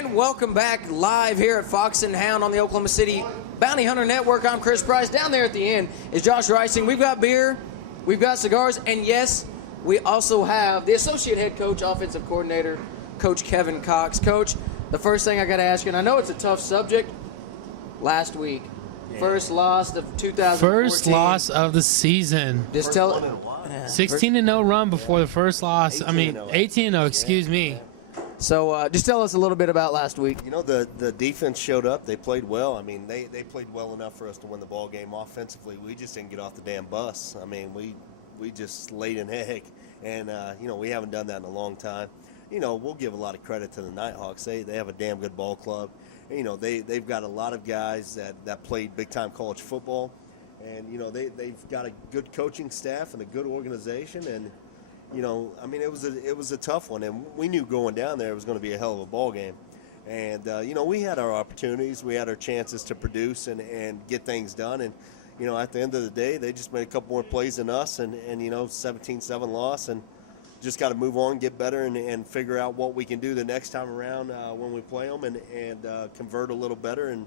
And welcome back live here at Fox and Hound on the Oklahoma City Bounty Hunter Network. I'm Chris Price. Down there at the end is Josh Reising. We've got beer, we've got cigars, and yes, we also have the associate head coach, offensive coordinator, Coach Kevin Cox. Coach, the first thing I got to ask you, and I know it's a tough subject, last week, first loss of 2014. First loss of the season. Just tell 16-0 run before the first loss. 18-0, excuse me. So just tell us a little bit about last week. You know, the defense showed up. They played well. I mean, they played well enough for us to win the ball game. Offensively, we just didn't get off the damn bus. I mean, we just laid an egg, and you know, we haven't done that in a long time. You know, we'll give a lot of credit to the Nighthawks. They have a damn good ball club. And, you know, they've got a lot of guys that played big time college football, and you know, they've got a good coaching staff and a good organization. And you know, I mean, it was a tough one, and we knew going down there it was going to be a hell of a ball game. And you know, we had our opportunities, we had our chances to produce and get things done. And you know, at the end of the day, they just made a couple more plays than us, and you know, 17-7 loss, and just got to move on, get better, and figure out what we can do the next time around when we play them, and convert a little better, and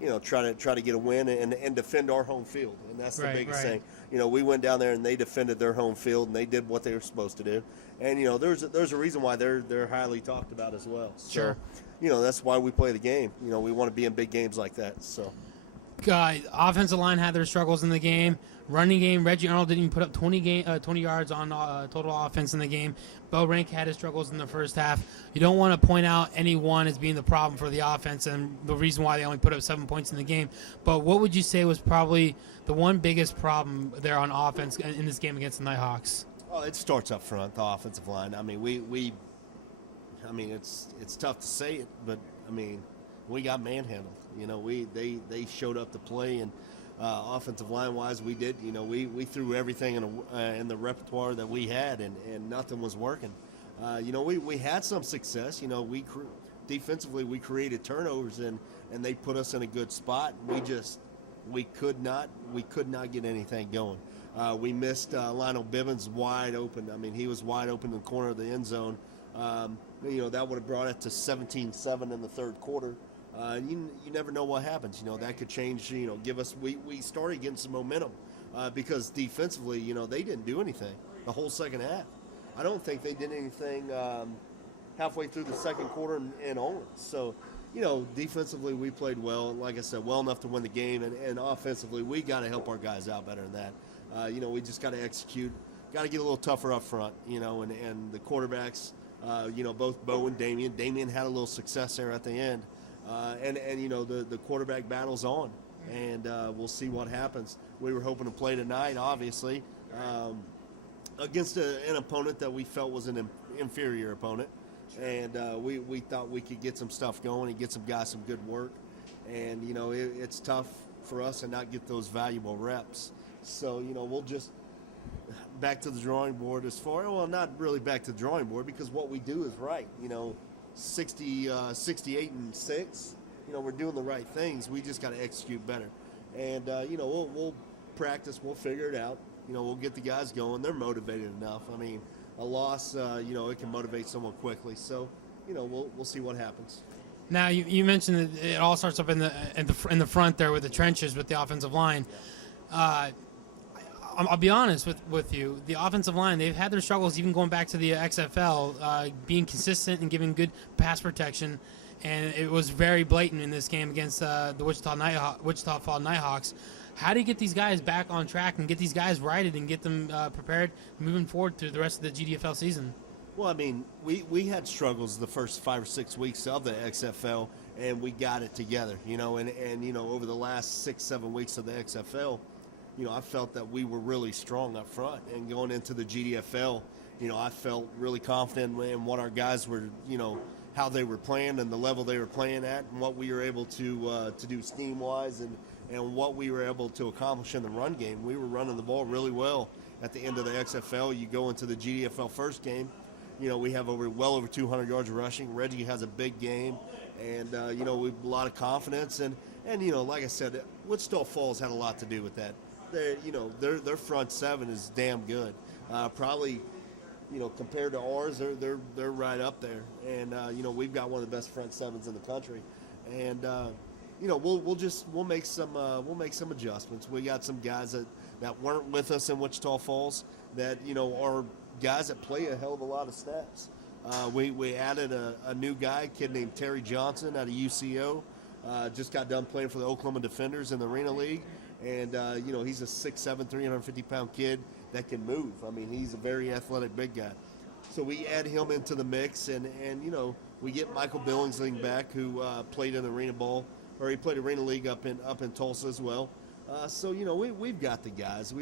you know, try to get a win and defend our home field. And that's the biggest thing. You know, we went down there and they defended their home field and they did what they were supposed to do. And you know, there's a reason why they're highly talked about as well. Sure. So, you know, that's why we play the game. You know, we want to be in big games like that. So. Offensive line had their struggles in the game. Running game, Reggie Arnold didn't even put up 20 yards on total offense in the game. Bo Rank had his struggles in the first half. You don't want to point out any one as being the problem for the offense and the reason why they only put up 7 points in the game. But what would you say was probably the one biggest problem there on offense in this game against the Nighthawks? Well, it starts up front, the offensive line. I mean, I mean, it's tough to say it, but I mean, we got manhandled. You know, they showed up to play, and offensive line wise, we did. You know, we threw everything in the repertoire that we had, and nothing was working. You know, we had some success. You know, defensively we created turnovers, and they put us in a good spot. We could not get anything going. We missed Lionel Bivens wide open. I mean, he was wide open in the corner of the end zone. You know, that would have brought it to 17-7 in the third quarter. You never know what happens. You know, that could change, you know, we started getting some momentum because defensively, you know, they didn't do anything the whole second half. I don't think they did anything halfway through the second quarter and on. So, you know, defensively we played well, and like I said, well enough to win the game, and offensively we got to help our guys out better than that. You know, we just got to execute, got to get a little tougher up front, you know, and the quarterbacks, you know, both Bo and Damian. Damian had a little success there at the end. And you know, the quarterback battle's on, and we'll see what happens. We were hoping to play tonight, obviously, against an opponent that we felt was an inferior opponent, and we thought we could get some stuff going and get some guys some good work. And you know, it's tough for us to not get those valuable reps. So you know, we'll just back to the drawing board as far. Well, not really back to the drawing board, because what we do is right. You know. 68-6, you know, we're doing the right things. We just got to execute better. And, you know, we'll practice. We'll figure it out. You know, we'll get the guys going. They're motivated enough. I mean, a loss, you know, it can motivate someone quickly. So, you know, we'll see what happens. Now, you mentioned that it all starts up in the front there with the trenches with the offensive line. I'll be honest with you. The offensive line, they've had their struggles even going back to the XFL, being consistent and giving good pass protection, and it was very blatant in this game against the Wichita Falls Nighthawks. How do you get these guys back on track and get these guys righted and get them prepared moving forward through the rest of the GDFL season? Well, I mean, we had struggles the first 5 or 6 weeks of the XFL, and we got it together, you know, and you know, over the last 6-7 weeks of the XFL, you know, I felt that we were really strong up front, and going into the GDFL, you know, I felt really confident in what our guys were, you know, how they were playing and the level they were playing at, and what we were able to do scheme-wise, and what we were able to accomplish in the run game. We were running the ball really well at the end of the XFL. You go into the GDFL first game, you know, we have well over 200 yards of rushing. Reggie has a big game, and you know, we have a lot of confidence, and you know, like I said, Wichita Falls had a lot to do with that. You know, their front seven is damn good. Probably compared to ours, they're right up there. And we've got one of the best front sevens in the country. And we'll make some adjustments. We got some guys that weren't with us in Wichita Falls that are guys that play a hell of a lot of snaps. We added a new guy, a kid named Terry Johnson out of UCO. Just got done playing for the Oklahoma Defenders in the Arena League. And, he's a 6'7", 350-pound kid that can move. I mean, he's a very athletic big guy. So we add him into the mix, and we get Michael Billingsling back, who played in Arena Ball, or he played Arena League up in Tulsa as well. So we've got the guys.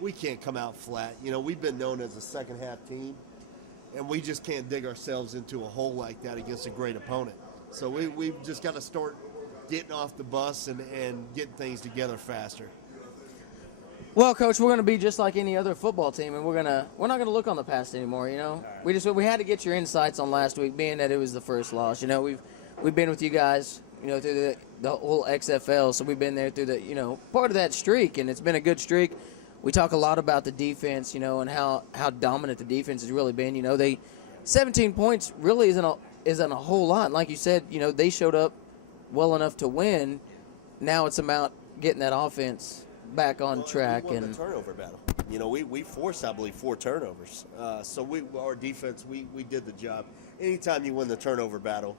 We can't come out flat. We've been known as a second-half team, and we just can't dig ourselves into a hole like that against a great opponent. So we've just got to start getting off the bus and getting things together faster. Well, Coach, we're going to be just like any other football team, and we're not going to look on the past anymore. Right. We had to get your insights on last week, being that it was the first loss. We've been with you guys, through the whole XFL, so we've been there through the part of that streak, and it's been a good streak. We talk a lot about the defense, and how dominant the defense has really been. 17 points really isn't a whole lot. And like you said, they showed up well enough to win. Now it's about getting that offense back on track. We won the turnover battle. We forced, I believe, 4 turnovers. So our defense, we did the job. Anytime you win the turnover battle,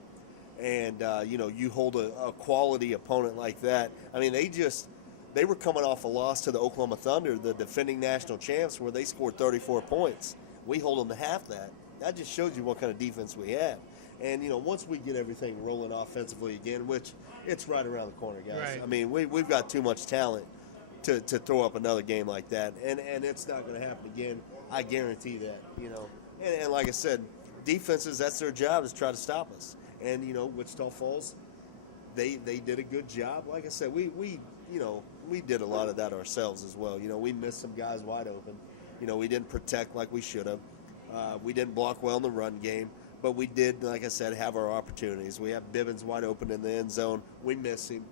and you hold a quality opponent like that. I mean, they were coming off a loss to the Oklahoma Thunder, the defending national champs, where they scored 34 points. We hold them to half that. That just shows you what kind of defense we have. And, once we get everything rolling offensively again, which it's right around the corner, guys. Right. I mean, we've got too much talent to throw up another game like that. And it's not going to happen again. I guarantee that, And like I said, defenses, that's their job, is try to stop us. And, Wichita Falls, they did a good job. Like I said, we did a lot of that ourselves as well. We missed some guys wide open. We didn't protect like we should have. We didn't block well in the run game. But we did, like I said, have our opportunities. We have Bivens wide open in the end zone. We miss him.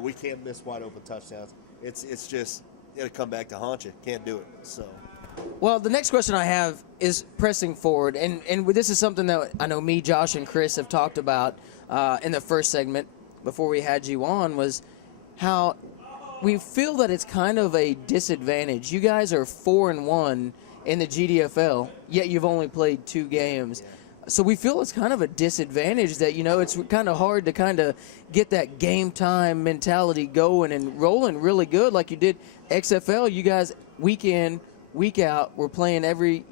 We can't miss wide open touchdowns. It's just, it'll come back to haunt you. Can't do it. So. Well, the next question I have is pressing forward. And this is something that I know me, Josh, and Chris have talked about in the first segment before we had you on, was how we feel that it's kind of a disadvantage. You guys are 4-1 in the GDFL, yet you've only played 2 games. Yeah. So we feel it's kind of a disadvantage that, it's kind of hard to kind of get that game time mentality going and rolling really good like you did XFL. You guys, week in, week out, were playing every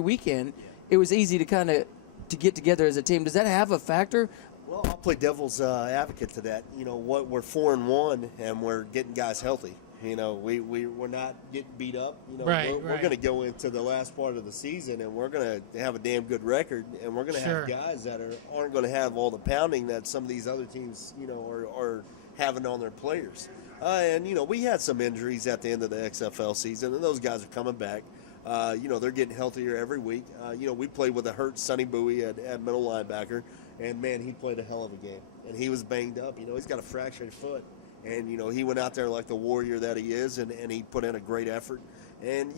weekend. It was easy to kind of to get together as a team. Does that have a factor? Well, I'll play devil's advocate to that. We're 4-1 and we're getting guys healthy. We're not getting beat up. We're going to go into the last part of the season and we're going to have a damn good record, and we're going to have guys that aren't going to have all the pounding that some of these other teams, are having on their players. And we had some injuries at the end of the XFL season, and those guys are coming back. They're getting healthier every week. We played with a hurt Sonny Bowie at middle linebacker, and man, he played a hell of a game, and he was banged up. He's got a fractured foot. And, he went out there like the warrior that he is, and he put in a great effort. And,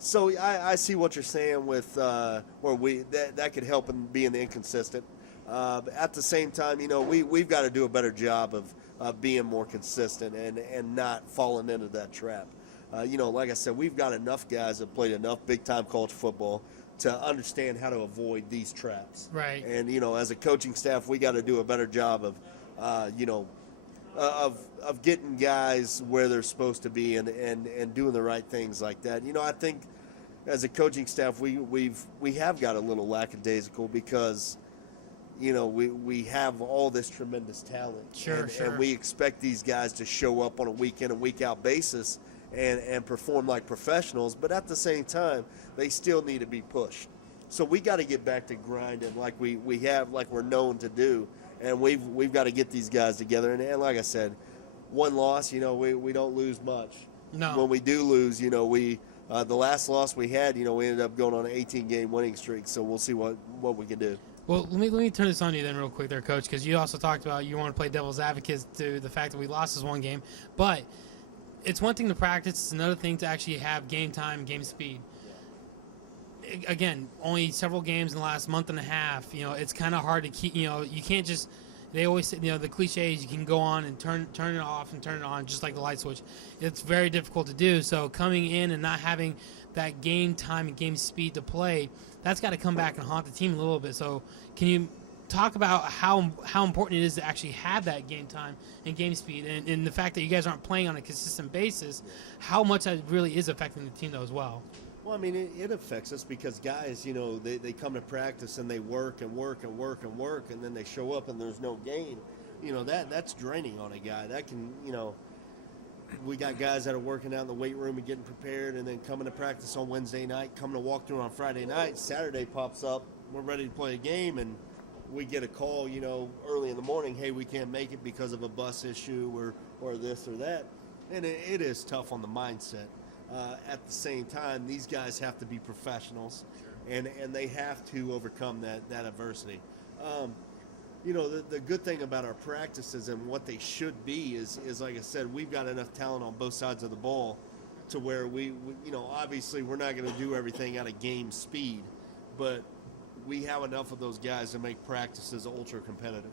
so I see what you're saying with where that could help in being inconsistent. At the same time, we've got to do a better job of being more consistent and not falling into that trap. Like I said, we've got enough guys that played enough big-time college football to understand how to avoid these traps. Right. And, as a coaching staff, we got to do a better job of getting guys where they're supposed to be and doing the right things like that. I think as a coaching staff, we have got a little lackadaisical because, we have all this tremendous talent. Sure. And we expect these guys to show up on a week in and week out basis and perform like professionals. But at the same time, they still need to be pushed. So we got to get back to grinding like we're known to do. And we've got to get these guys together. And like I said, one loss, we don't lose much. No. When we do lose, the last loss we had, we ended up going on an 18-game winning streak. So we'll see what we can do. Well, let me turn this on you then real quick there, Coach, because you also talked about you want to play devil's advocate to the fact that we lost this one game. But it's one thing to practice. It's another thing to actually have game time, game speed. again, only several games in the last month and a half. It's kind of hard to keep. You can't just. They always say, the cliche is you can go on and turn it off and turn it on just like the light switch. It's very difficult to do. So coming in and not having that game time and game speed to play, that's got to come back and haunt the team a little bit. So can you talk about how important it is to actually have that game time and game speed, and the fact that you guys aren't playing on a consistent basis, how much that really is affecting the team though as well? Well, I mean, it affects us because guys, they come to practice and they work and work and work and work, and then they show up and there's no game. That's draining on a guy. That can, we got guys that are working out in the weight room and getting prepared and then coming to practice on Wednesday night, coming to walk through on Friday night. Saturday pops up, we're ready to play a game, and we get a call, early in the morning, hey, we can't make it because of a bus issue or this or that. And it is tough on the mindset. At the same time, these guys have to be professionals, and they have to overcome that adversity. The good thing about our practices and what they should be is like I said, we've got enough talent on both sides of the ball to where we obviously we're not going to do everything at a game speed, but we have enough of those guys to make practices ultra competitive.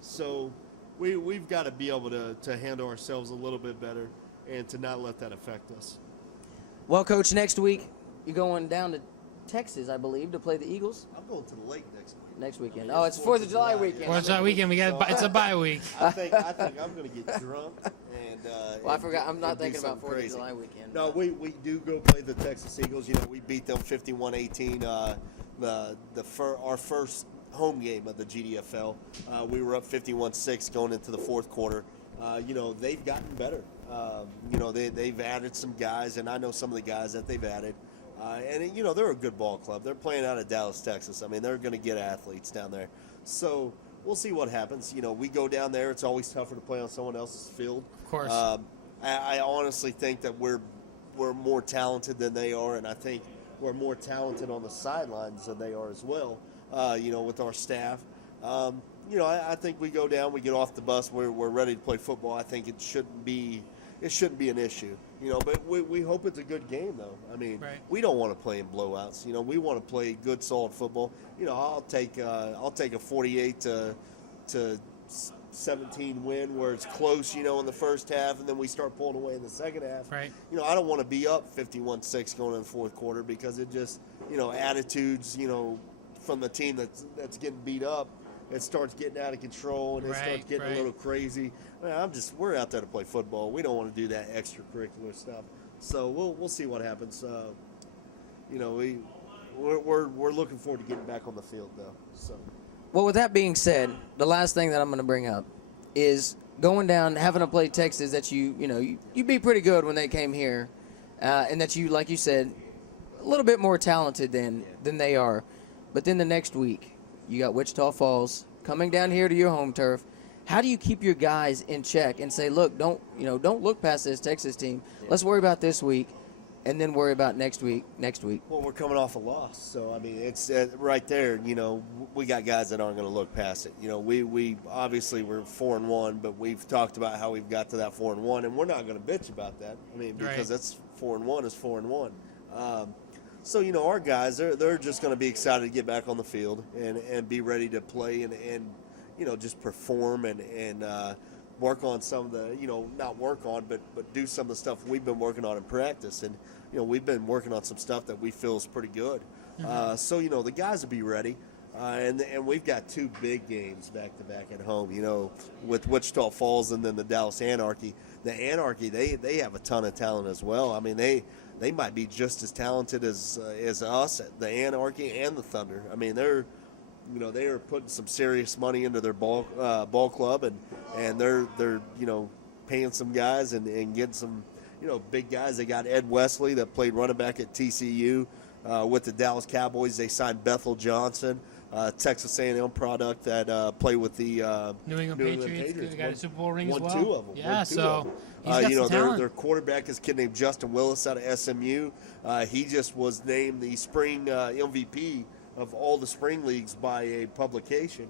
So we've got to be able to handle ourselves a little bit better and to not let that affect us. Well, Coach, next week you're going down to Texas, I believe, to play the Eagles. I'm going to the lake next weekend. Oh, it's 4th of July weekend. 4th of July weekend. It's a bye week. I think I'm going to get drunk and. Well, I forgot. I'm not thinking about 4th crazy. of July weekend. No, we do go play the Texas Eagles. We beat them 51-18. Our first home game of the GDFL. We were up 51-6 going into the fourth quarter. They've gotten better. They've added some guys, and I know some of the guys that they've added. And they're a good ball club. They're playing out of Dallas, Texas. I mean, they're going to get athletes down there. So we'll see what happens. We go down there. It's always tougher to play on someone else's field. Of course. I honestly think that we're more talented than they are, and I think we're more talented on the sidelines than they are as well. With our staff. I think we go down, we get off the bus, we're ready to play football. I think it shouldn't be an issue. But we hope it's a good game, though. I mean, right. We don't want to play in blowouts. We want to play good, solid football. I'll take a 48 to 17 win where it's close, in the first half, and then we start pulling away in the second half. Right. I don't want to be up 51-6 going in the fourth quarter because it just, attitudes, from the team that's getting beat up, it starts getting out of control and it starts getting a little crazy. We're out there to play football. We don't want to do that extracurricular stuff. So we'll see what happens. We're looking forward to getting back on the field though. So. Well, with that being said, the last thing that I'm going to bring up is going down, having to play Texas. That you beat pretty good when they came here, and that you, like you said, a little bit more talented than they are. But then the next week, you got Wichita Falls coming down here to your home turf. How do you keep your guys in check and say, look, don't look past this Texas team. Let's worry about this week, and then worry about next week. Well, we're coming off a loss, so I mean, it's right there. We got guys that aren't going to look past it. We obviously we're 4-1, but we've talked about how we've got to that 4-1, and we're not going to bitch about that. I mean, because that's 4-1 is 4-1. So, our guys, they're just going to be excited to get back on the field and be ready to play and just perform and work on some of the, not work on, but do some of the stuff we've been working on in practice. And, we've been working on some stuff that we feel is pretty good. Mm-hmm. So, the guys will be ready. And we've got two big games back-to-back at home, with Wichita Falls and then the Dallas Anarchy. The Anarchy, they have a ton of talent as well. I mean, they might be just as talented as us, the Anarchy and the Thunder. I mean, they are putting some serious money into their ball club, and they're paying some guys and getting some big guys. They got Ed Wesley that played running back at TCU with the Dallas Cowboys. They signed Bethel Johnson, Texas A&M product that played with the New England Patriots. They got a Super Bowl ring as well. Won two of them. Yeah, so. Their quarterback is a kid named Justin Willis out of SMU. He just was named the spring MVP of all the spring leagues by a publication.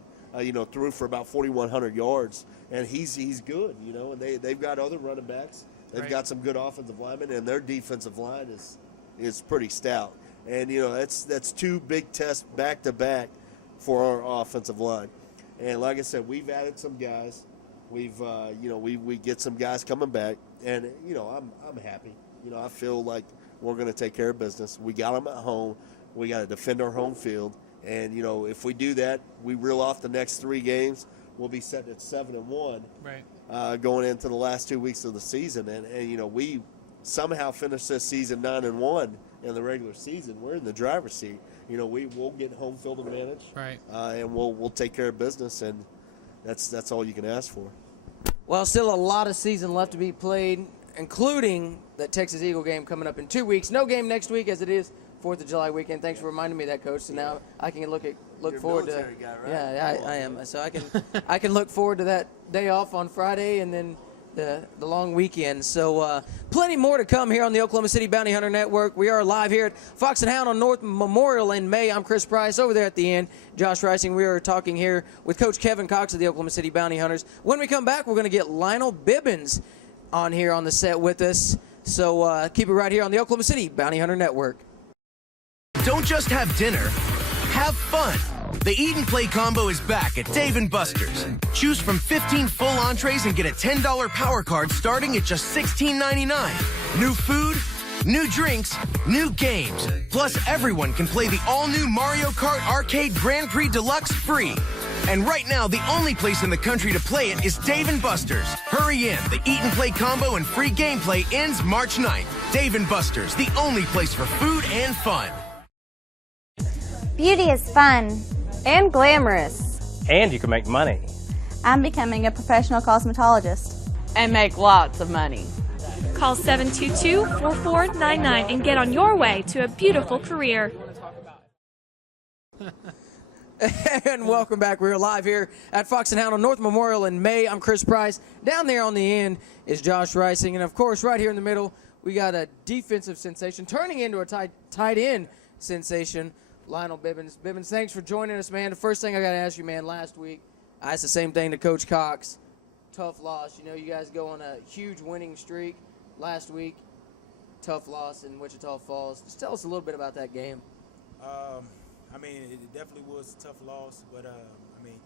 Threw for about 4,100 yards, and he's good. And they've got other running backs. They've got some good offensive linemen, and their defensive line is pretty stout. And, that's two big tests back-to-back for our offensive line. And like I said, we've added some guys. We've, we get some guys coming back. And, I'm happy. I feel like we're going to take care of business. We got them at home. We got to defend our home field. And, if we do that, we reel off the next 3 games, we'll be sitting at 7-1 going into the last 2 weeks of the season. And we somehow finish this season 9-1 in the regular season. We're in the driver's seat. We'll get home field advantage, and we'll take care of business, and that's all you can ask for. Well, still a lot of season left to be played, including that Texas Eagle game coming up in 2 weeks. No game next week, as it is 4th of July weekend. Thanks for reminding me of that, Coach. So now I can look forward to. Guy, right? Yeah, I am. So I can look forward to that day off on Friday, and then the long weekend. So plenty more to come here on the Oklahoma City Bounty Hunter Network. We are live here at Fox and Hound on North Memorial in May. I'm Chris Price. Over there at the end, Josh Reising. We are talking here with Coach Kevin Cox of the Oklahoma City Bounty Hunters. When we come back, we're going to get Lionel Bibbins on here on the set with us. So keep it right here on the Oklahoma City Bounty Hunter Network. Don't just have dinner, have fun. The Eat and Play combo is back at Dave & Buster's. Choose from 15 full entrees and get a $10 power card starting at just $16.99. New food, new drinks, new games. Plus, everyone can play the all-new Mario Kart Arcade Grand Prix Deluxe free. And right now, the only place in the country to play it is Dave & Buster's. Hurry in. The Eat and Play combo and free gameplay ends March 9th. Dave & Buster's, the only place for food and fun. Beauty is fun. And glamorous. And you can make money. I'm becoming a professional cosmetologist. And make lots of money. Call 722-4499 and get on your way to a beautiful career. And welcome back. We're live here at Fox and Hound on North Memorial in May. I'm Chris Price. Down there on the end is Josh Reising. And, of course, right here in the middle, we got a defensive sensation turning into a tight end sensation, Lionel Bibbins. Bibbins, thanks for joining us, man. The first thing I got to ask you, man, last week, I asked the same thing to Coach Cox. Tough loss. You guys go on a huge winning streak last week. Tough loss in Wichita Falls. Just tell us a little bit about that game. It definitely was a tough loss, but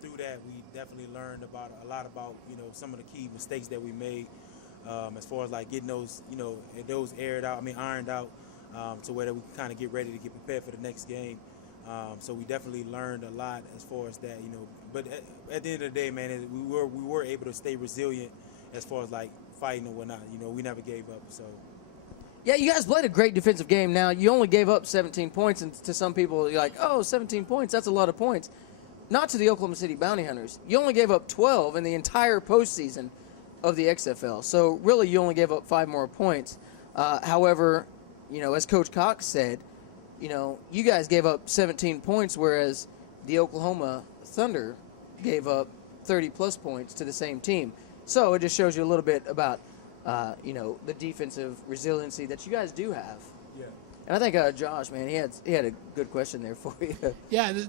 through that we definitely learned a lot about some of the key mistakes that we made, as far as like getting those ironed out, to where we can kind of get ready to get prepared for the next game. So we definitely learned a lot as far as that, But at the end of the day, man, we were able to stay resilient as far as like fighting and whatnot. We never gave up. So. Yeah, you guys played a great defensive game. Now, you only gave up 17 points, and to some people, you're like, 17 points, that's a lot of points. Not to the Oklahoma City Bounty Hunters. You only gave up 12 in the entire postseason of the XFL. So, really, you only gave up 5 more points. However, as Coach Cox said, you guys gave up 17 points, whereas the Oklahoma Thunder gave up 30-plus points to the same team. So, it just shows you a little bit about the defensive resiliency that you guys do have. Yeah. And I think Josh, man, he had a good question there for you. Yeah, you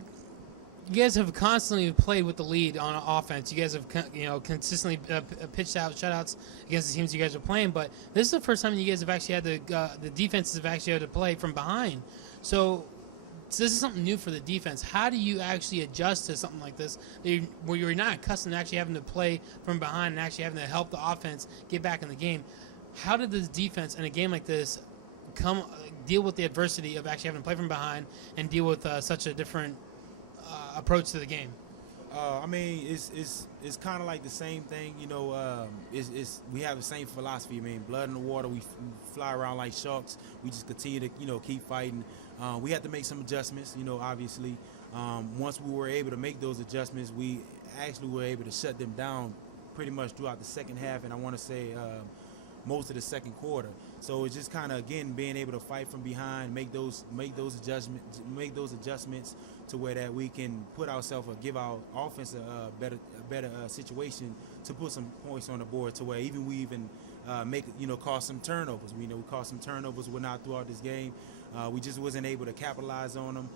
guys have constantly played with the lead on offense. You guys have consistently pitched out shutouts against the teams you guys are playing. But this is the first time you guys have actually had the defenses have actually had to play from behind. So this is something new for the defense. How do you actually adjust to something like this, where you're not accustomed to actually having to play from behind and actually having to help the offense get back in the game? How did this defense in a game like this deal with the adversity of actually having to play from behind and deal with such a different approach to the game? It's kind of like the same thing, we have the same philosophy. Blood in the water, we fly around like sharks. We just continue to, keep fighting. We had to make some adjustments, obviously. Once we were able to make those adjustments, we actually were able to shut them down pretty much throughout the second half, and I want to say most of the second quarter. So it's just kind of, again, being able to fight from behind, make those adjustments to where that we can put ourselves or give our offense a better situation to put some points on the board, to where even we cause some turnovers. We caused some turnovers throughout this game. We just wasn't able to capitalize on them,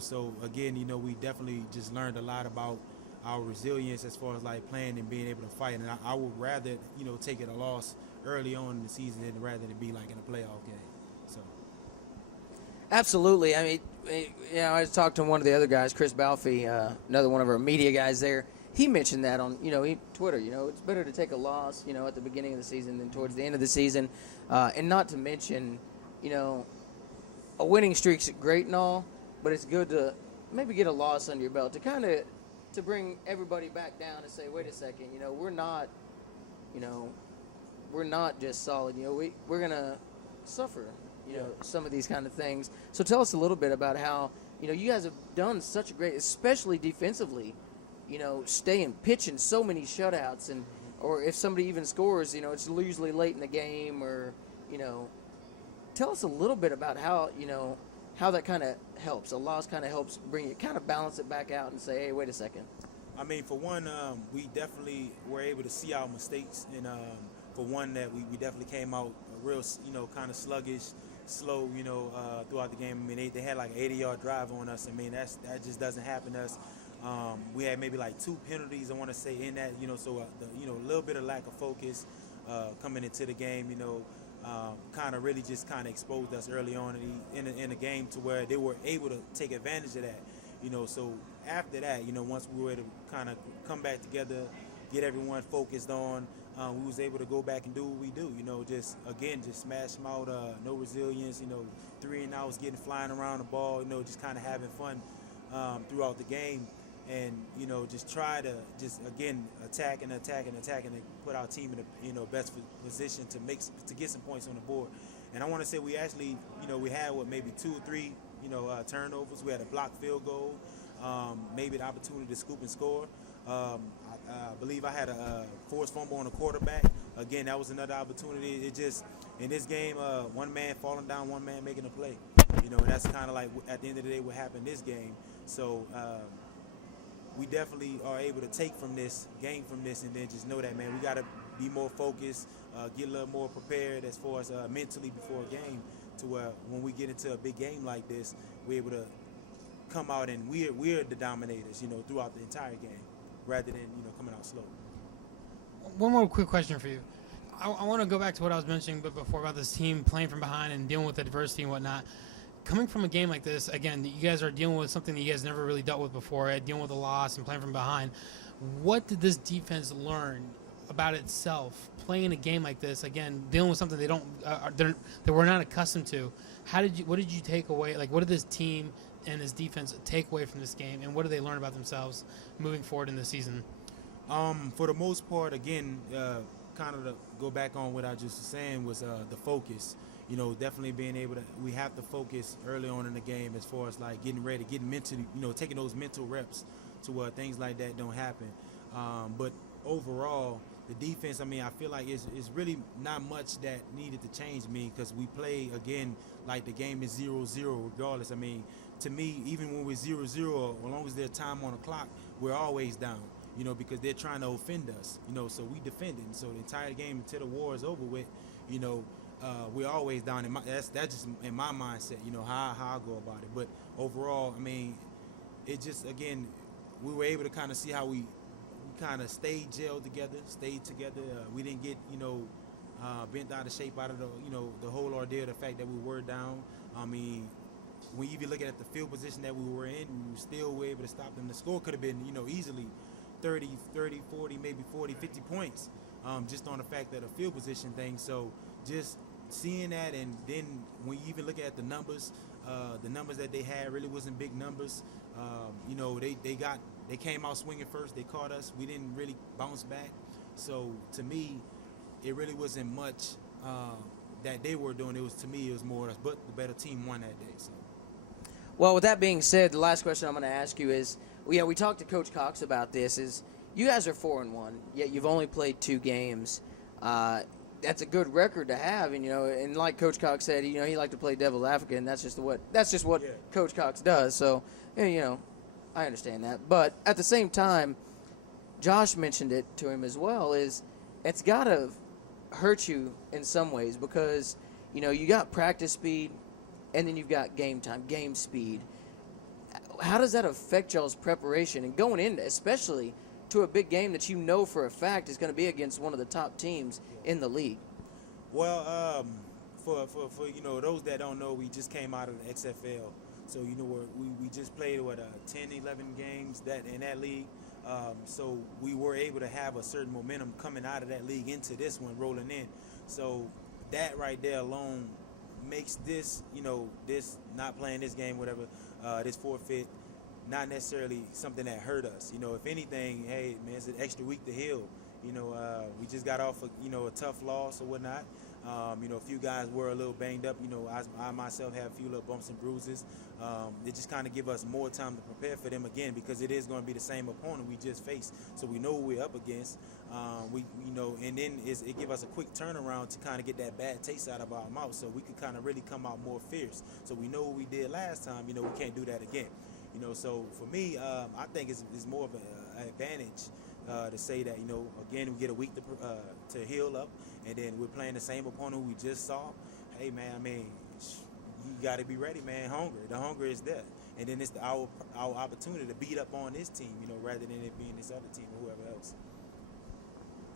So again, we definitely just learned a lot about our resilience as far as like playing and being able to fight. And I would rather, take it a loss early on in the season than rather than be like in a playoff game. So. Absolutely. I mean, I talked to one of the other guys, Chris Balfe, another one of our media guys there. He mentioned that on, Twitter. It's better to take a loss, at the beginning of the season than towards the end of the season. And not to mention, a winning streak's great and all, but it's good to maybe get a loss under your belt to bring everybody back down and say, wait a second, we're not just solid. We're gonna suffer, some of these kind of things. So tell us a little bit about how, you guys have done such a great, especially defensively, pitching so many shutouts, or if somebody even scores, it's usually late in the game, or, tell us a little bit about how, how that kind of helps. A loss kind of helps bring it, kind of balance it back out and say, hey, wait a second. I mean, for one, we definitely were able to see our mistakes, and for one, that we definitely came out real, kind of sluggish, slow, throughout the game. I mean, they had like an 80-yard drive on us. I mean, that just doesn't happen to us. We had maybe like 2 penalties, I want to say, in that, so a little bit of lack of focus coming into the game, kind of really just kind of exposed us early on in the game to where they were able to take advantage of that, so after that, once we were able to kind of come back together, get everyone focused on, we was able to go back and do what we do, just smash them out, no resilience, 3 and outs, getting flying around the ball, just kind of having fun throughout the game. And just try to attack and put our team in the best position to get some points on the board. And I want to say we actually we had maybe 2 or 3 turnovers. We had a blocked field goal, maybe the opportunity to scoop and score. I believe I had a forced fumble on a quarterback. Again, that was another opportunity. It just in this game, one man falling down, one man making a play. And that's kind of like at the end of the day what happened this game. So. We definitely are able to take from this, gain from this, and then just know that, man, we got to be more focused, get a little more prepared as far as mentally before a game, to where when we get into a big game like this, we're able to come out and we're the dominators, throughout the entire game, rather than, coming out slow. One more quick question for you. I want to go back to what I was mentioning before about this team playing from behind and dealing with adversity and whatnot. Coming from a game like this, again, you guys are dealing with something that you guys never really dealt with before, dealing with a loss and playing from behind. What did this defense learn about itself playing a game like this? Again, dealing with something that we're not accustomed to. What did you take away? Like, what did this team and this defense take away from this game, and what did they learn about themselves moving forward in the season? For the most part, again, kind of to go back on what I just was saying was the focus. Definitely being able to, we have to focus early on in the game as far as like getting ready, getting mentally, taking those mental reps to where things like that don't happen. But overall, the defense, I mean, I feel like it's really not much that needed to change me, because we play, again, like the game is 0-0 regardless. I mean, to me, even when we're 0-0, as long as there's time on the clock, we're always down, because they're trying to offend us, so we defend it. And so the entire game until the war is over with, we're always down. That's just in my mindset, how I go about it. But overall, I mean, it just, again, we were able to kind of see how we kind of stayed together. We didn't get, bent out of shape out of the whole ordeal, the fact that we were down. I mean, when you even look at the field position that we were in, we still were able to stop them. The score could have been, easily 30, 40, maybe 40, 50 points, just on the fact that a field position thing. So just seeing that, and then when you even look at the numbers that they had really wasn't big numbers. They came out swinging first. They caught us. We didn't really bounce back. So to me, it really wasn't much that they were doing. It was more us, but the better team won that day. So. Well, with that being said, the last question I'm going to ask you is, we talked to Coach Cox about this. Is you guys are 4-1, yet you've only played 2 games. That's a good record to have, and like Coach Cox said, he liked to play devil's advocate, and that's just what Coach Cox does. So, I understand that. But at the same time, Josh mentioned it to him as well. It's got to hurt you in some ways, because you got practice speed, and then you've got game time, game speed. How does that affect y'all's preparation and going in, especially to a big game that for a fact is going to be against one of the top teams in the league? Well, for those that don't know, we just came out of the XFL. So, we just played, 10, 11 games in that league. So we were able to have a certain momentum coming out of that league into this one, rolling in. So that right there alone makes this, this not playing this game, whatever, this forfeit, not necessarily something that hurt us. If anything, hey, man, it's an extra week to heal. We just got off a tough loss or whatnot. A few guys were a little banged up. I myself have a few little bumps and bruises. It just kind of give us more time to prepare for them again, because it is going to be the same opponent we just faced. So we know what we're up against. And then it give us a quick turnaround to kind of get that bad taste out of our mouth, so we could kind of really come out more fierce. So we know what we did last time. We can't do that again. So for me, I think it's more of an advantage to say that, again, we get a week to heal up, and then we're playing the same opponent who we just saw. Hey, man, I mean, you got to be ready, man. The hunger is there. And then it's our opportunity to beat up on this team, rather than it being this other team or whoever else.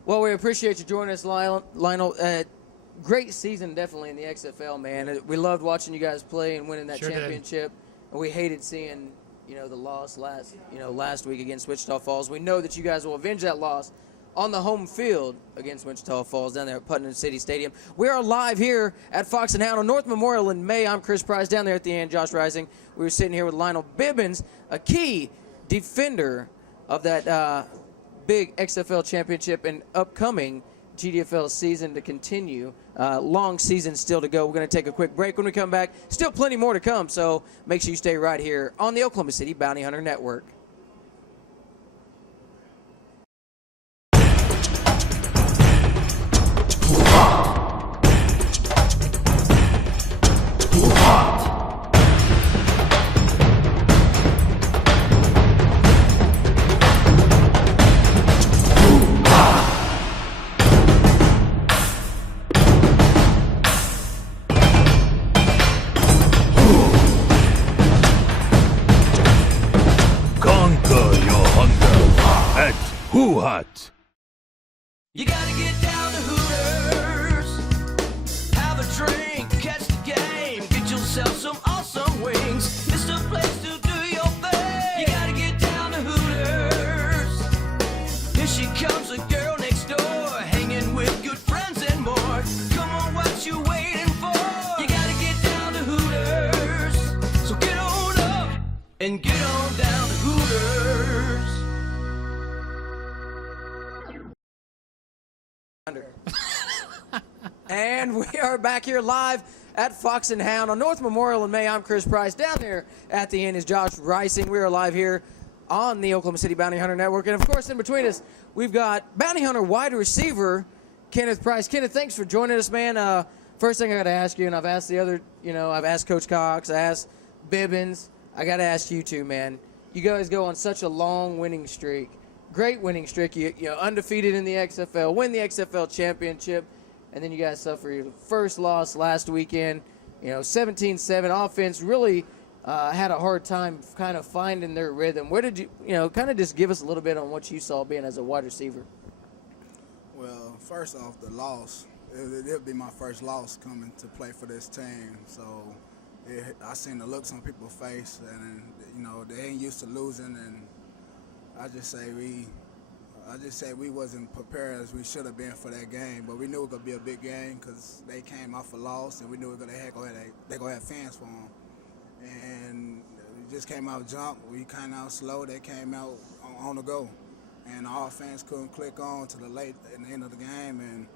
Well, we appreciate you joining us, Lionel. Great season, definitely, in the XFL, man. We loved watching you guys play and winning that championship. And we hated seeing, the loss last week against Wichita Falls. We know that you guys will avenge that loss on the home field against Wichita Falls down there at Putnam City Stadium. We are live here at Fox and Hound on North Memorial in May. I'm Chris Price. Down there at the end, Josh Rising. We were sitting here with Lionel Bibbins, a key defender of that big XFL championship and upcoming GDFL season to continue. Long season still to go. We're going to take a quick break. When we come back, still plenty more to come, so make sure you stay right here on the Oklahoma City Bounty Hunter Network. Who Hut. You gotta get down to Hooters, have a drink, catch the game, get yourself some awesome wings. It's the place to do your thing. You gotta get down to Hooters. Here she comes, a girl next door, hanging with good friends and more. Come on, what you waiting for? You gotta get down to Hooters. So get on up and get on down to Hooters. And we are back here live at Fox and Hound on North Memorial in May. I'm Chris Price. Down there at the end is Josh Rising. We are live here on the Oklahoma City Bounty Hunter Network. And, of course, in between us, we've got Bounty Hunter wide receiver Kenneth Price. Kenneth, thanks for joining us, man. First thing I got to ask you, and I've asked the other, I've asked Coach Cox, I asked Bibbins. I got to ask you two, man. You guys go on such a long winning streak. Great winning streak. You undefeated in the XFL, win the XFL championship, and then you guys suffer your first loss last weekend. 17-7 offense really had a hard time kind of finding their rhythm. Where did you, kind of just give us a little bit on what you saw being as a wide receiver? Well, first off, the loss. It'll be my first loss coming to play for this team. So I seen the looks on people's face, and they ain't used to losing, and I just say we wasn't prepared as we should have been for that game, but we knew it was gonna be a big game because they came off a loss, and we knew they gonna have fans for them. And we just came out jump. We kind of out slow. They came out on the go, and our offense couldn't click on to the late in the end of the game, and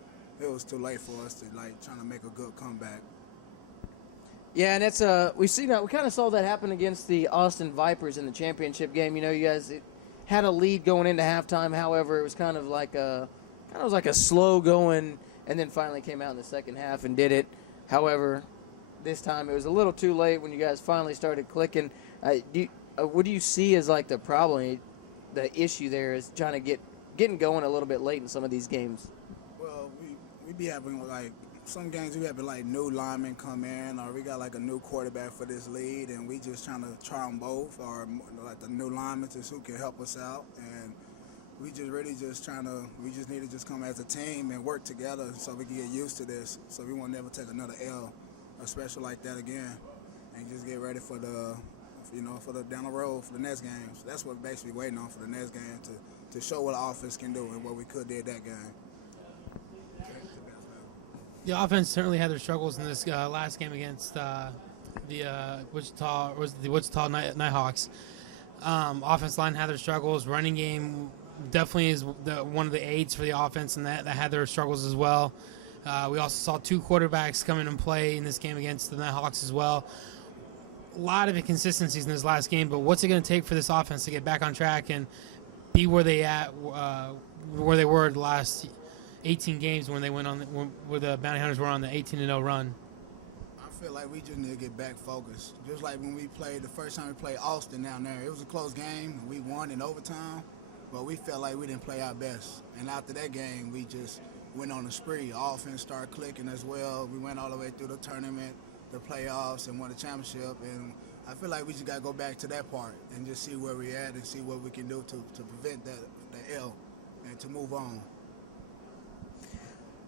it was too late for us to trying to make a good comeback. Yeah, and it's we kind of saw that happen against the Austin Vipers in the championship game. You guys had a lead going into halftime. However, it was kind of like a slow going, and then finally came out in the second half and did it. However, this time it was a little too late when you guys finally started clicking. What do you see as the problem, the issue there is trying to getting going a little bit late in some of these games? Well, we be having some games we have new linemen come in, or we got a new quarterback for this league, and we just trying to try them both, or the new linemen who can help us out. And we just really just we just need to just come as a team and work together so we can get used to this. So we won't never take another L, especially like that again, and just get ready for the, for the down the road for the next games. That's what we're basically waiting on for the next game to show what the offense can do and what we could did that game. The offense certainly had their struggles in this last game against the Wichita Nighthawks. Offense line had their struggles. Running game definitely is one of the aids for the offense, and that had their struggles as well. We also saw 2 quarterbacks come in and play in this game against the Nighthawks as well. A lot of inconsistencies in this last game, but what's it going to take for this offense to get back on track and be where they were the last 18 games when they went on where the Bounty Hunters were on the 18-0 run? I feel like we just need to get back focused. Just like when we played the first time we played Austin down there, it was a close game and we won in overtime, but we felt like we didn't play our best. And after that game, we just went on a spree. Offense started clicking as well. We went all the way through the tournament, the playoffs, and won the championship. And I feel like we just got to go back to that part and just see where we're at and see what we can do to prevent that L and to move on.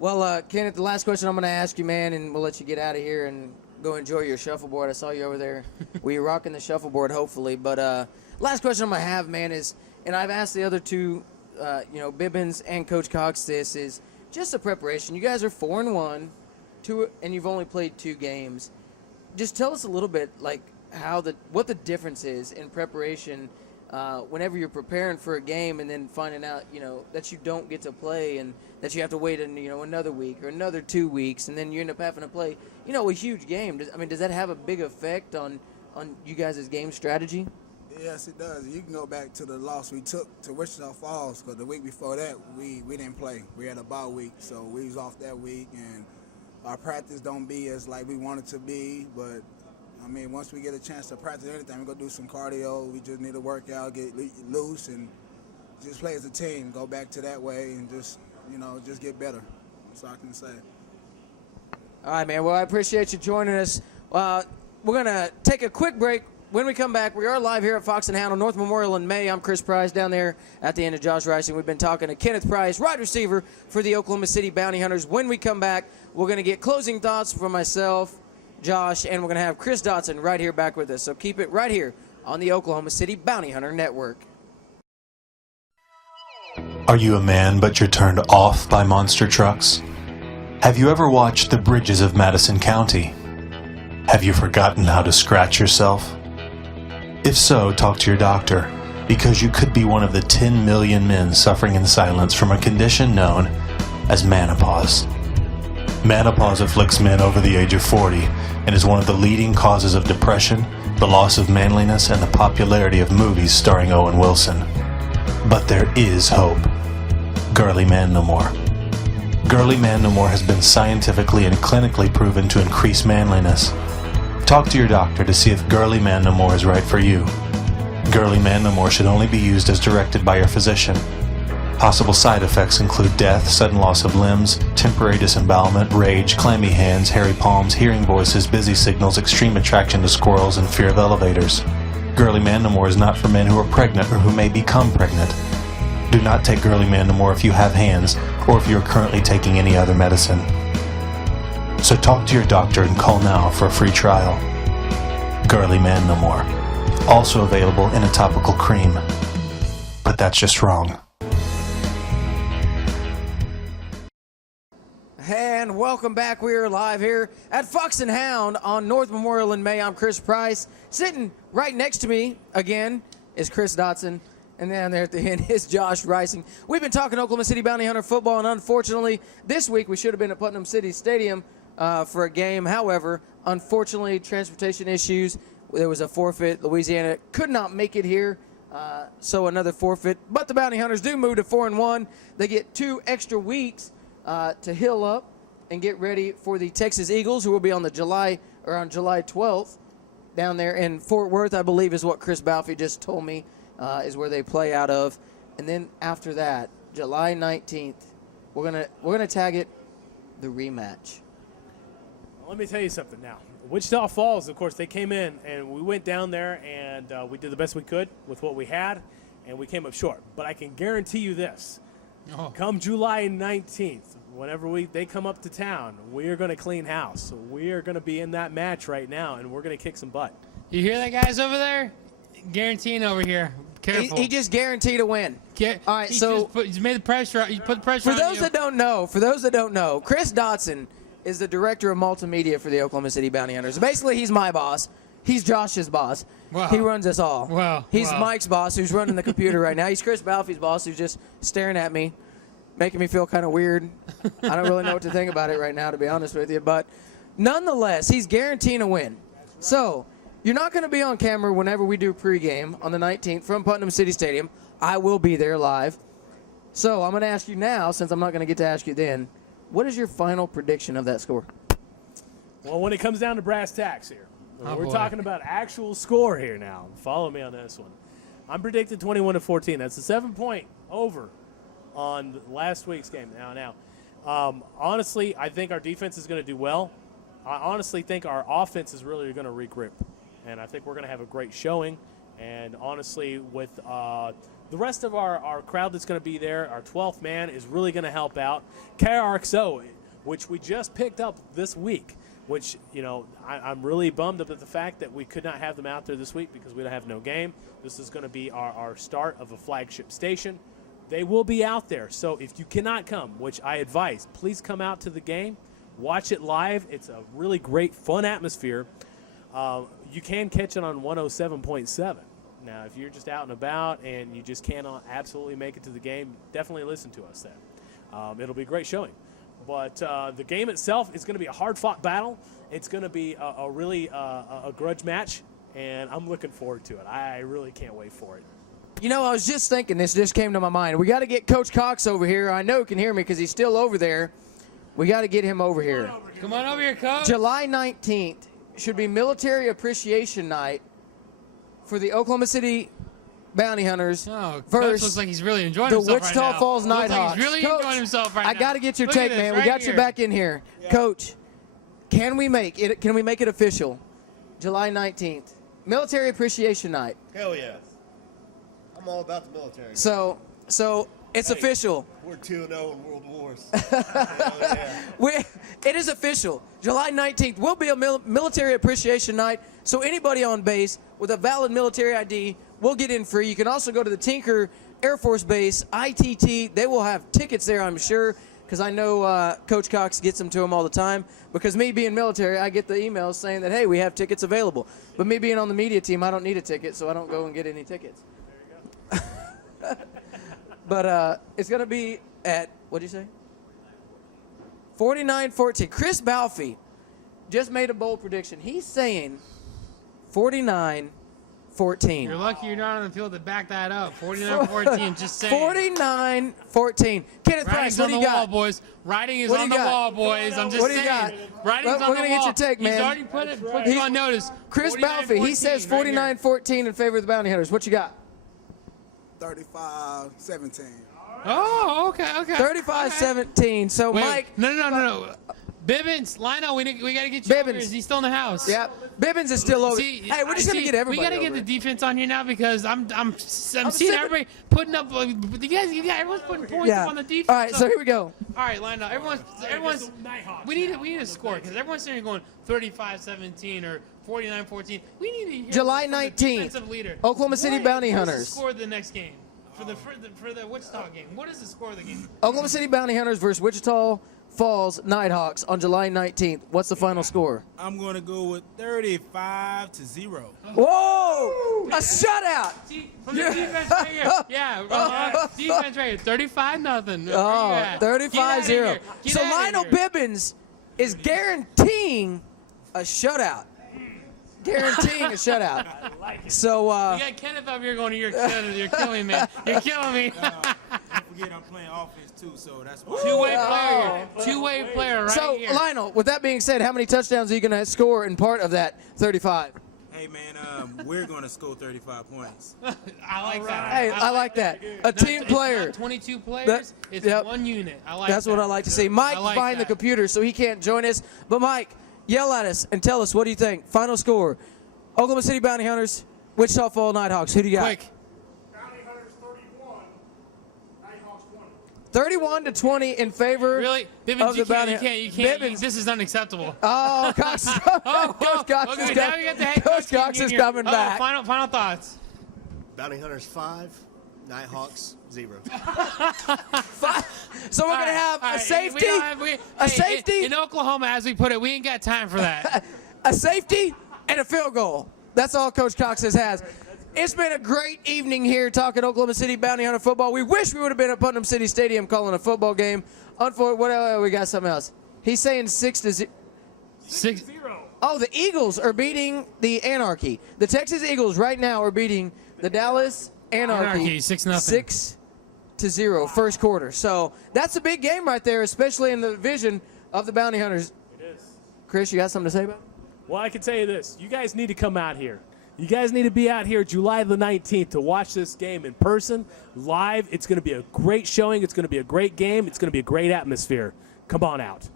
Well, Kenneth, the last question I'm going to ask you, man, and we'll let you get out of here and go enjoy your shuffleboard. I saw you over there. You're rocking the shuffleboard, hopefully. But last question I'm going to have, man, is, and I've asked the other two, Bibbins and Coach Cox this, is just the preparation. You guys are 4-1, and you've only played 2 games. Just tell us a little bit, like, what the difference is in preparation whenever you're preparing for a game and then finding out, that you don't get to play and that you have to wait another week or another 2 weeks, and then you end up having to play, a huge game. Does that have a big effect on you guys' game strategy? Yes, it does. You can go back to the loss we took to Wichita Falls, because the week before that, we didn't play. We had a bye week, so we was off that week, and our practice don't be as like we want it to be, but once we get a chance to practice anything, we're going to do some cardio. We just need to work out, get loose, and just play as a team, go back to that way, and just get better. That's all I can say. All right, man. Well, I appreciate you joining us. We're going to take a quick break. When we come back, we are live here at Fox and Hound on North Memorial in May. I'm Chris Price down there at the end of Josh Rising. We've been talking to Kenneth Price, wide receiver for the Oklahoma City Bounty Hunters. When we come back, we're going to get closing thoughts from myself, Josh, and we're going to have Chris Dodson right here back with us. So keep it right here on the Oklahoma City Bounty Hunter Network. Are you a man but you're turned off by monster trucks? Have you ever watched the bridges of Madison County? Have you forgotten how to scratch yourself? If so, talk to your doctor, because you could be one of the 10 million men suffering in silence from a condition known as menopause. Menopause afflicts men over the age of 40 and is one of the leading causes of depression, the loss of manliness, and the popularity of movies starring Owen Wilson. But there is hope. Girly Man No More. Girly Man No More has been scientifically and clinically proven to increase manliness. Talk to your doctor to see if Girly Man No More is right for you. Girly Man No More should only be used as directed by your physician. Possible side effects include death, sudden loss of limbs, temporary disembowelment, rage, clammy hands, hairy palms, hearing voices, busy signals, extreme attraction to squirrels, and fear of elevators. Girly Man No More is not for men who are pregnant or who may become pregnant. Do not take Girly Man No More if you have hands or if you are currently taking any other medicine. So talk to your doctor and call now for a free trial. Girly Man No More. Also available in a topical cream. But that's just wrong. And welcome back. We are live here at Fox and Hound on North Memorial in May. I'm Chris Price. Sitting right next to me again is Chris Dodson. And down there at the end is Josh Rising. We've been talking Oklahoma City Bounty Hunter football, and unfortunately, this week we should have been at Putnam City Stadium for a game. However, unfortunately, transportation issues. There was a forfeit. Louisiana could not make it here, so another forfeit. But the Bounty Hunters do move to 4-1. They get 2 extra weeks to heal up and get ready for the Texas Eagles, who will be on July 12th down there in Fort Worth, I believe is what Chris Balfe just told me. Is where they play out of, and then after that, July 19th, we're gonna tag it the rematch. Let me tell you something now. Wichita Falls, of course, they came in and we went down there and we did the best we could with what we had, and we came up short. But I can guarantee you this. Oh. Come July 19th, whenever they come up to town, we are going to clean house. So we are going to be in that match right now, and we're going to kick some butt. You hear that, guys over there? Guaranteeing over here. Careful. He just guaranteed a win. All right, so he's made the pressure. He put the pressure on for those that don't know, Chris Dodson is the director of multimedia for the Oklahoma City Bounty Hunters. Basically, he's my boss. He's Josh's boss. Wow. He runs us all. Wow. He's Wow. Mike's boss, who's running the computer right now. He's Chris Balfe's boss, who's just staring at me, making me feel kind of weird. I don't really know what to think about it right now, to be honest with you. But nonetheless, he's guaranteeing a win. So you're not going to be on camera whenever we do pregame on the 19th from Putnam City Stadium. I will be there live. So I'm going to ask you now, since I'm not going to get to ask you then, what is your final prediction of that score? Well, when it comes down to brass tacks here, we're boy. talking about actual score here now. Follow me on this one. I'm predicting 21-14. That's a 7-point over on last week's game. Honestly, I think our defense is going to do well. I honestly think our offense is really going to regroup, and I think we're going to have a great showing. And honestly, with the rest of our crowd that's going to be there, our 12th man is really going to help out. KRXO, which we just picked up this week, which, I'm really bummed about the fact that we could not have them out there this week because we don't have no game. This is going to be our start of a flagship station. They will be out there. So if you cannot come, which I advise, please come out to the game. Watch it live. It's a really great, fun atmosphere. You can catch it on 107.7. Now, if you're just out and about and you just cannot absolutely make it to the game, definitely listen to us then. It'll be a great showing. But the game itself is going to be a hard-fought battle. It's going to be a really a grudge match, and I'm looking forward to it. I really can't wait for it. I was just thinking, this just came to my mind. We got to get Coach Cox over here. I know he can hear me because he's still over there. We got to get him over here. Come on over here, Coach. July 19th should be Military Appreciation Night for the Oklahoma City Bounty Hunters Coach versus looks like he's really enjoying the himself Wichita right now. Falls Looks Nighthawks. like he's really Coach, enjoying himself right now. I got to get your Look at take, this man. right We got here. you back in here. Yeah. Coach, can we make it official? July 19th, Military Appreciation Night. Hell yes. I'm all about the military. So it's official. We're 2-0 in World Wars. Hell yeah. It is official. July 19th will be a Military Appreciation Night, so anybody on base with a valid military ID will get in free. You can also go to the Tinker Air Force Base, ITT. They will have tickets there, I'm sure, because I know Coach Cox gets them to them all the time. Because me being military, I get the emails saying that, hey, we have tickets available. But me being on the media team, I don't need a ticket, so I don't go and get any tickets. There you go. But it's going to be at, what'd you say? 49-14. Chris Balfe just made a bold prediction. He's saying 49-14. You're lucky you're not on the field to back that up. 49-14, just saying. 49-14. Kenneth Price, Writing's what on do the you wall, got? boys. Writing is What do on you the got? wall, boys. I'm just What do you saying. got? Writing's We're on the gonna wall. get your take, man. He's already put you on notice. Chris Balfe, he says 49-14 in favor of the Bounty Hunters. What you got? 35-17. Oh, okay. 35-17. So, Wait, Mike. No. Bibbins, Lionel, we got to get you over here. Is he still in the house? Yeah. Bibbins is still over. See, hey, we're just going to get everybody We got to get over. the defense on here now because I'm seeing sick of- everybody putting up. You guys, everyone's putting points up on the defense. All right, so here we go. All right, Lionel. Everyone's. We need a score because everyone's sitting here going 35-17 or 49-14. We need to hear July from the 19th, defensive leader. Oklahoma City Bounty What's Hunters. the score of the next game for the Wichita game? What is the score of the game? Oklahoma City Bounty Hunters versus Wichita Falls Nighthawks on July 19th. What's the final score? I'm going to go with 35-0. Whoa! A shutout! See, from the defense right here. Yeah, defense right here. 35-0. Oh, 35-0. So Lionel Bibbins is guaranteeing a shutout. Guaranteeing a shutout. So, you got Kenneth up here going, you're killing me. You're killing me. Don't forget I'm playing offense too, so that's why. Two-way player right so here. Lionel, with that being said, how many touchdowns are you going to score in part of that 35? Hey man, we're going to score 35 points. I like that. Hey, I like that. A team player. It's not 22 players. It's one unit. I like That's that. what I like to see. Mike's like behind the that. computer, so he can't join us. But Mike, yell at us and tell us, what do you think? Final score. Oklahoma City Bounty Hunters, Wichita Falls Nighthawks. Who do you got? Quick. Bounty Hunters 31-20 in favor Really? of Bivens, the you Bounty can't. Bivens. This is unacceptable. Oh, Cox, Coach Cox is now we got the head Coach Cox is in here. coming back. Final thoughts. Bounty Hunters 5, Nighthawks 0. So we're going to have a safety. Safety. In Oklahoma, as we put it, we ain't got time for that. A safety and a field goal. That's all Coach Cox has. It's been a great evening here talking Oklahoma City Bounty Hunter football. We wish we would have been at Putnam City Stadium calling a football game. Unfortunately, what else? We got something else. He's saying 6-0. 6-0. Oh, the Eagles are beating the Anarchy. The Texas Eagles right now are beating the Dallas Anarchy 6-0. 6-0 first quarter. So that's a big game right there, especially in the division of the Bounty Hunters. It is. Chris, you got something to say about it? Well, I can tell you this. You guys need to come out here. You guys need to be out here July the 19th to watch this game in person, live. It's going to be a great showing. It's going to be a great game. It's going to be a great atmosphere. Come on out.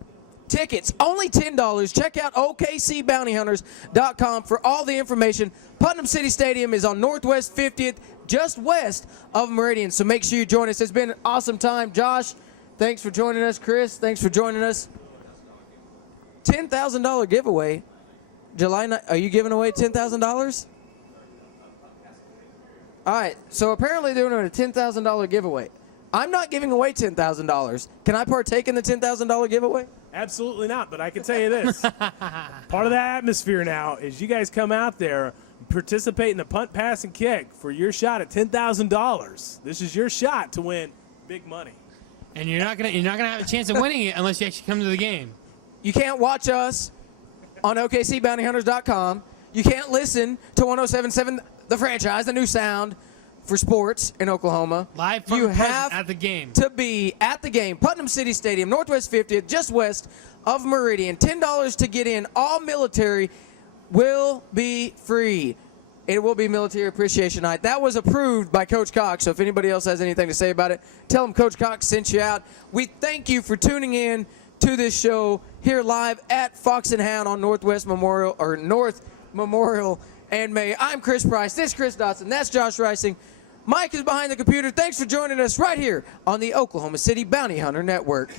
Tickets, only $10. Check out OKCBountyHunters.com for all the information. Putnam City Stadium is on Northwest 50th, just west of Meridian, so make sure you join us. It's been an awesome time. Josh, thanks for joining us. Chris, thanks for joining us. $10,000 giveaway. July 9th, are you giving away $10,000? All right, so apparently they're doing a $10,000 giveaway. I'm not giving away $10,000. Can I partake in the $10,000 giveaway? Absolutely not, but I can tell you this. Part of the atmosphere now is you guys come out there, participate in the punt, pass, and kick for your shot at $10,000. This is your shot to win big money. And you're not gonna have a chance of winning it unless you actually come to the game. You can't watch us on OKCBountyHunters.com. You can't listen to 107.7 The Franchise, the new sound for sports in Oklahoma. Live from you have at the game. to be at the game. Putnam City Stadium, Northwest 50th, just west of Meridian. $10 to get in. All military will be free. It will be Military Appreciation Night. That was approved by Coach Cox, so if anybody else has anything to say about it, tell them Coach Cox sent you out. We thank you for tuning in to this show here live at Fox and Hound on North Memorial and May. I'm Chris Price. This is Chris Dodson. That's Josh Reising. Mike is behind the computer. Thanks for joining us right here on the Oklahoma City Bounty Hunter Network.